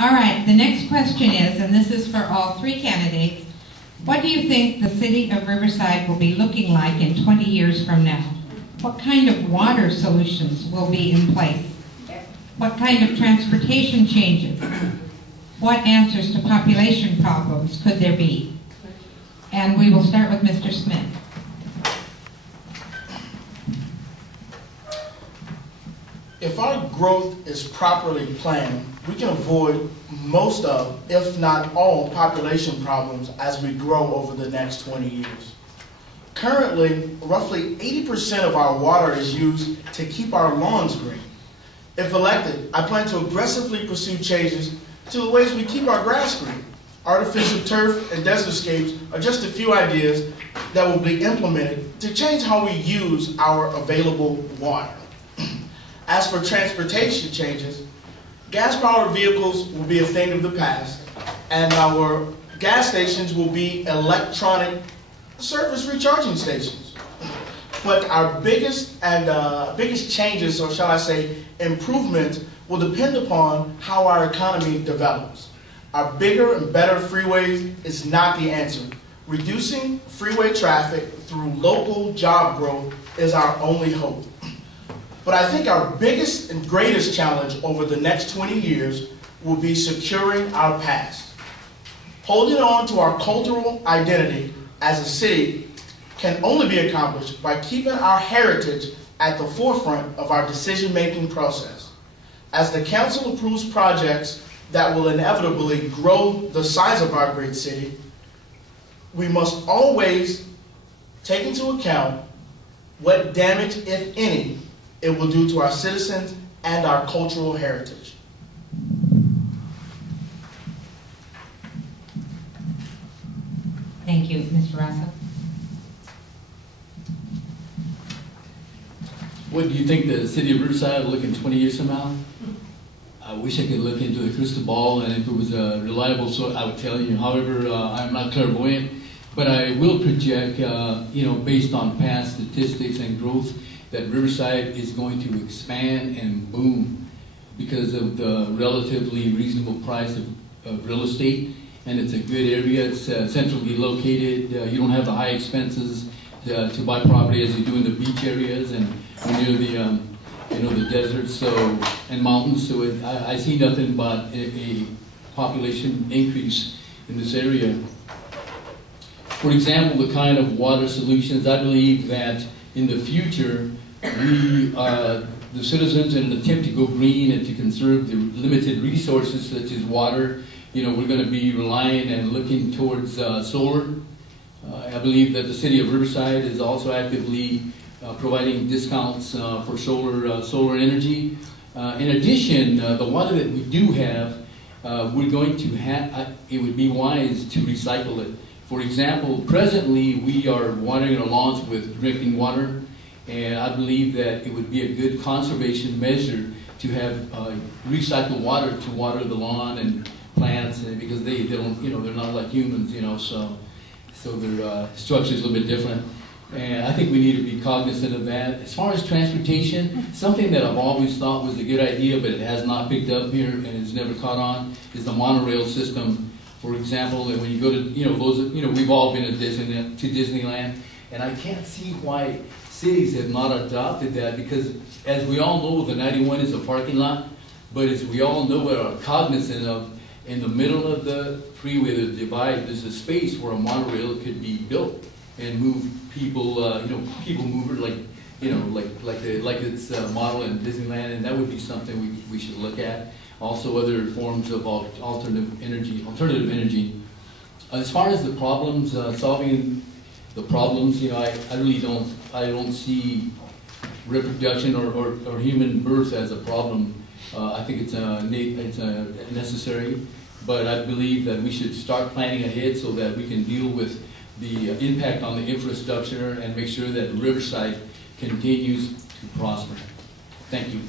All right, the next question is, and this is for all three candidates, what do you think the city of Riverside will be looking like in 20 years from now? What kind of water solutions will be in place? What kind of transportation changes? What answers to population problems could there be? And we will start with Mr. Smith. If our growth is properly planned, we can avoid most of, if not all, population problems as we grow over the next 20 years. Currently, roughly 80% of our water is used to keep our lawns green. If elected, I plan to aggressively pursue changes to the ways we keep our grass green. Artificial turf and desertscapes are just a few ideas that will be implemented to change how we use our available water. As for transportation changes, gas-powered vehicles will be a thing of the past, and our gas stations will be electronic service recharging stations. But our biggest changes, or shall I say, improvements, will depend upon how our economy develops. Our bigger and better freeways is not the answer. Reducing freeway traffic through local job growth is our only hope. But I think our biggest and greatest challenge over the next 20 years will be securing our past. Holding on to our cultural identity as a city can only be accomplished by keeping our heritage at the forefront of our decision-making process. As the council approves projects that will inevitably grow the size of our great city, we must always take into account what damage, if any, it will do to our citizens and our cultural heritage. Thank you, Mr. Rassa. What do you think the city of Riverside will look in 20 years from now? I wish I could look into the crystal ball, and if it was a reliable source, I would tell you. However, I'm not clairvoyant, but I will project, based on past statistics and growth, that Riverside is going to expand and boom because of the relatively reasonable price of real estate, and it's a good area. It's centrally located. You don't have the high expenses to buy property as you do in the beach areas and near the deserts and mountains. So I see nothing but a population increase in this area. For example, the kind of water solutions, I believe that in the future, the citizens, in an attempt to go green and to conserve the limited resources such as water, we're going to be relying and looking towards solar. I believe that the city of Riverside is also actively providing discounts for solar energy. In addition, the water that we do have, we're going to have, it would be wise to recycle it. For example, presently we are watering our lawns with drinking water, and I believe that it would be a good conservation measure to have recycled water to water the lawn and plants, because they don't, they're not like humans, so their structure is a little bit different. And I think we need to be cognizant of that. As far as transportation, something that I've always thought was a good idea, but it has not picked up here and has never caught on, is the monorail system. For example, and when you go to, we've all been to Disneyland, and I can't see why cities have not adopted that, because as we all know, the 91 is a parking lot, but as we all know, we're cognizant of, in the middle of the freeway, the divide, there's a space where a monorail could be built and move people, people mover, like it's a model in Disneyland, and that would be something we should look at. Also, other forms of alternative energy. As far as the problems, solving the problems, I really don't see reproduction or human birth as a problem. I think it's necessary, but I believe that we should start planning ahead so that we can deal with the impact on the infrastructure and make sure that Riverside continues to prosper. Thank you.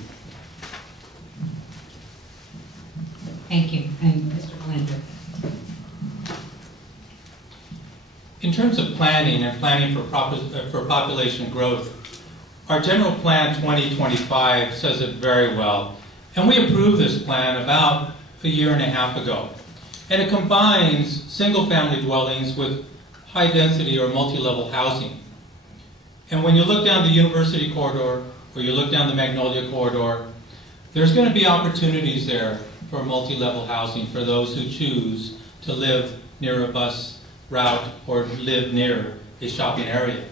Thank you. And Mr. Blanchard. In terms of planning and planning for population growth, our General Plan 2025 says it very well. And we approved this plan about a year and a half ago. And it combines single-family dwellings with high-density or multi-level housing. And when you look down the University corridor, or you look down the Magnolia corridor, there's going to be opportunities there for multi-level housing for those who choose to live near a bus route or live near a shopping area.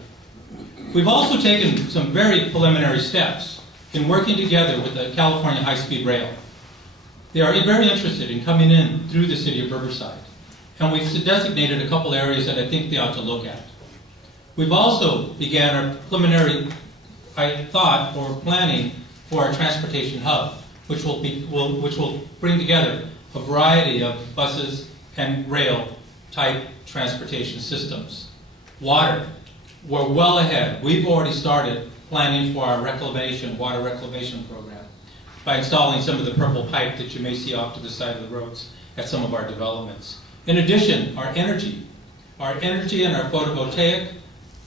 We've also taken some very preliminary steps in working together with the California High-Speed Rail. They are very interested in coming in through the city of Riverside, and we've designated a couple areas that I think they ought to look at. We've also began our preliminary thought or planning for our transportation hub, which will bring together a variety of buses and rail type transportation systems. Water, we're well ahead. We've already started planning for our water reclamation program by installing some of the purple pipe that you may see off to the side of the roads at some of our developments. In addition, our energy and our photovoltaic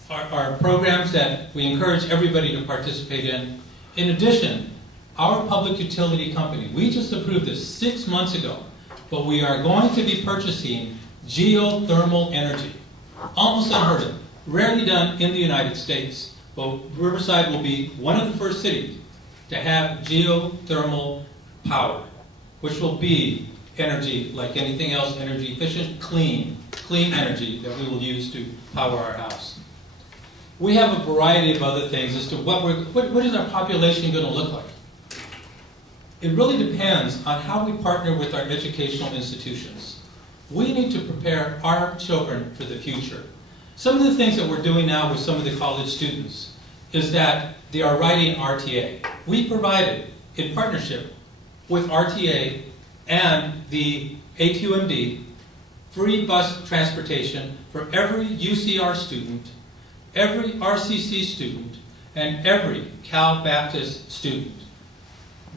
are programs that we encourage everybody to participate in. In addition, our public utility company, we just approved this 6 months ago, but we are going to be purchasing geothermal energy. Almost unheard of, rarely done in the United States, but Riverside will be one of the first cities to have geothermal power, which will be energy like anything else, energy efficient, clean energy that we will use to power our house. We have a variety of other things as to what is our population going to look like. It really depends on how we partner with our educational institutions. We need to prepare our children for the future. Some of the things that we're doing now with some of the college students is that they are writing RTA. We provided, in partnership with RTA and the AQMD, free bus transportation for every UCR student, every RCC student, and every Cal Baptist student.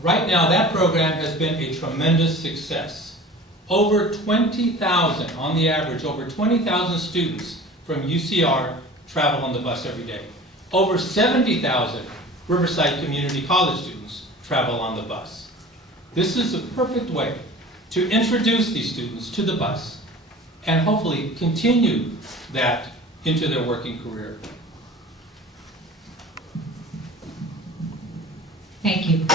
Right now, that program has been a tremendous success. Over 20,000, on the average, over 20,000 students from UCR travel on the bus every day. Over 70,000 Riverside Community College students travel on the bus. This is a perfect way to introduce these students to the bus and hopefully continue that into their working career. Thank you.